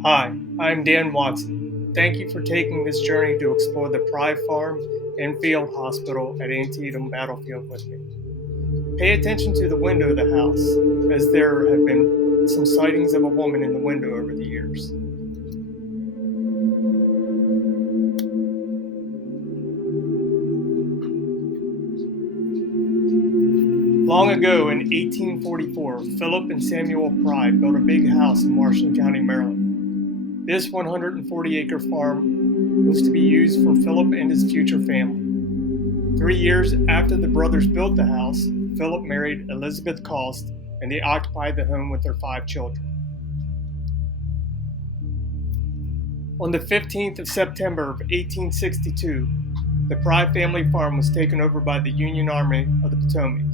Hi, I'm Dan Watson. Thank you for taking this journey to explore the Pry Farm and Field Hospital at Antietam Battlefield with me. Pay attention to the window of the house, as there have been some sightings of a woman in the window over the years. Long ago in 1844, Philip and Samuel Pry built a big house in Washington County, Maryland. This 140-acre farm was to be used for Philip and his future family. 3 years after the brothers built the house, Philip married Elizabeth Cost, and they occupied the home with their 5 children. On the 15th of September of 1862, the Pry family farm was taken over by the Union Army of the Potomac.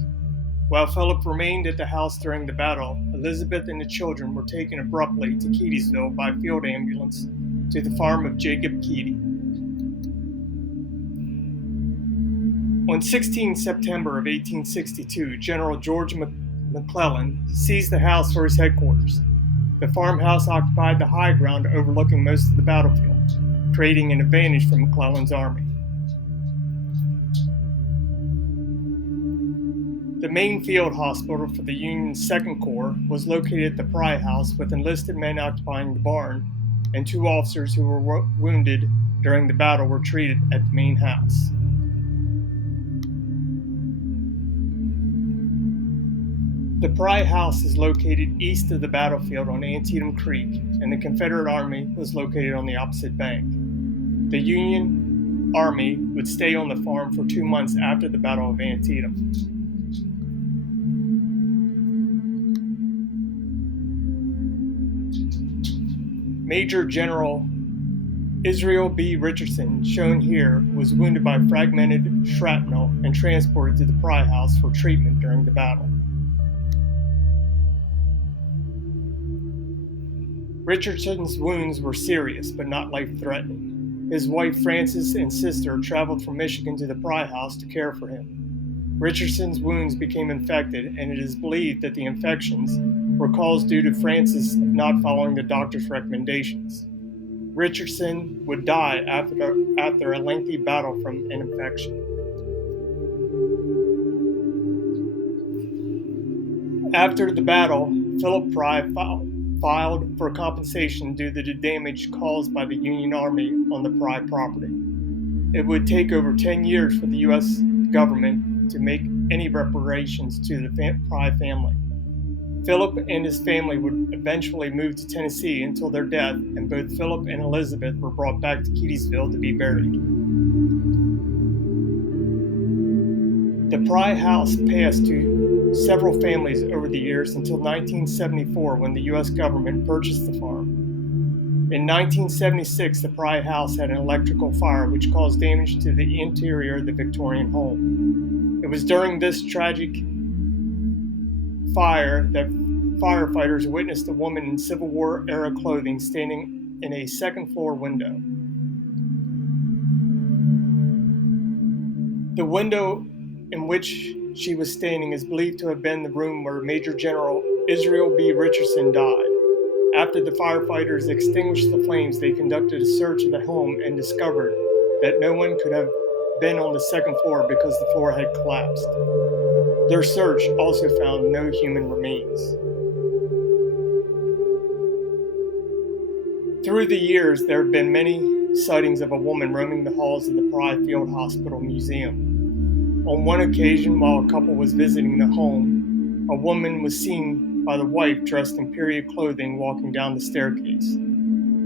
While Philip remained at the house during the battle, Elizabeth and the children were taken abruptly to Keedysville by field ambulance to the farm of Jacob Keedy. On 16 September of 1862, General George McClellan seized the house for his headquarters. The farmhouse occupied the high ground overlooking most of the battlefield, creating an advantage for McClellan's army. The main field hospital for the Union's Second Corps was located at the Pry House, with enlisted men occupying the barn, and 2 officers who were wounded during the battle were treated at the main house. The Pry House is located east of the battlefield on Antietam Creek, and the Confederate Army was located on the opposite bank. The Union Army would stay on the farm for 2 months after the Battle of Antietam. Major General Israel B. Richardson, shown here, was wounded by fragmented shrapnel and transported to the Pry House for treatment during the battle. Richardson's wounds were serious but not life-threatening. His wife Frances and sister traveled from Michigan to the Pry House to care for him. Richardson's wounds became infected, and it is believed that the infections were caused due to Frances not following the doctor's recommendations. Richardson would die after a lengthy battle from an infection. After the battle, Philip Pry filed for compensation due to the damage caused by the Union Army on the Pry property. It would take over 10 years for the U.S. government to make any reparations to the Pry family. Philip and his family would eventually move to Tennessee until their death, and both Philip and Elizabeth were brought back to Keedysville to be buried. The Pry House passed to several families over the years until 1974, when the U.S. government purchased the farm. In 1976, the Pry House had an electrical fire which caused damage to the interior of the Victorian home. It was during this tragic fire that firefighters witnessed a woman in Civil War-era clothing standing in a second-floor window. The window in which she was standing is believed to have been the room where Major General Israel B. Richardson died. After the firefighters extinguished the flames, they conducted a search of the home and discovered that no one could have been on the second floor because the floor had collapsed. Their search also found no human remains. Through the years, there have been many sightings of a woman roaming the halls of the Pry Field Hospital Museum. On one occasion, while a couple was visiting the home, a woman was seen by the wife dressed in period clothing walking down the staircase.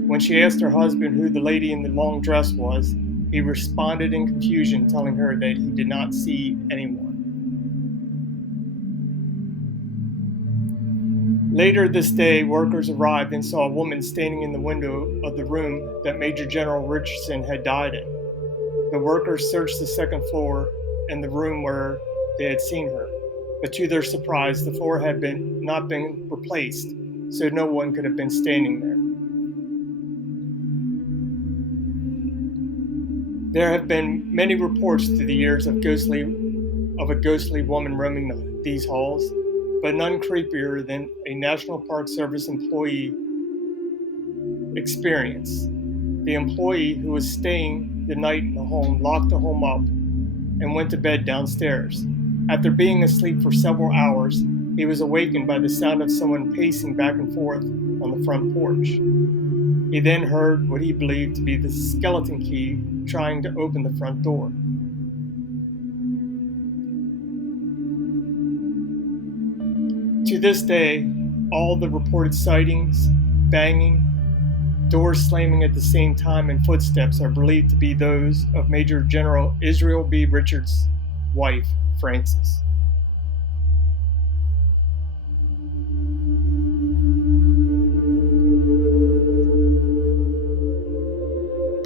When she asked her husband who the lady in the long dress was, he responded in confusion, telling her that he did not see anyone. Later this day, workers arrived and saw a woman standing in the window of the room that Major General Richardson had died in. The workers searched the second floor and the room where they had seen her, but to their surprise, the floor had not been replaced, so no one could have been standing there. There have been many reports through the years of a ghostly woman roaming these halls, but none creepier than a National Park Service employee experience. The employee who was staying the night in the home locked the home up and went to bed downstairs. After being asleep for several hours, he was awakened by the sound of someone pacing back and forth on the front porch. He then heard what he believed to be the skeleton key trying to open the front door. To this day, all the reported sightings, banging, doors slamming at the same time, and footsteps are believed to be those of Major General Israel B. Richards' wife, Frances.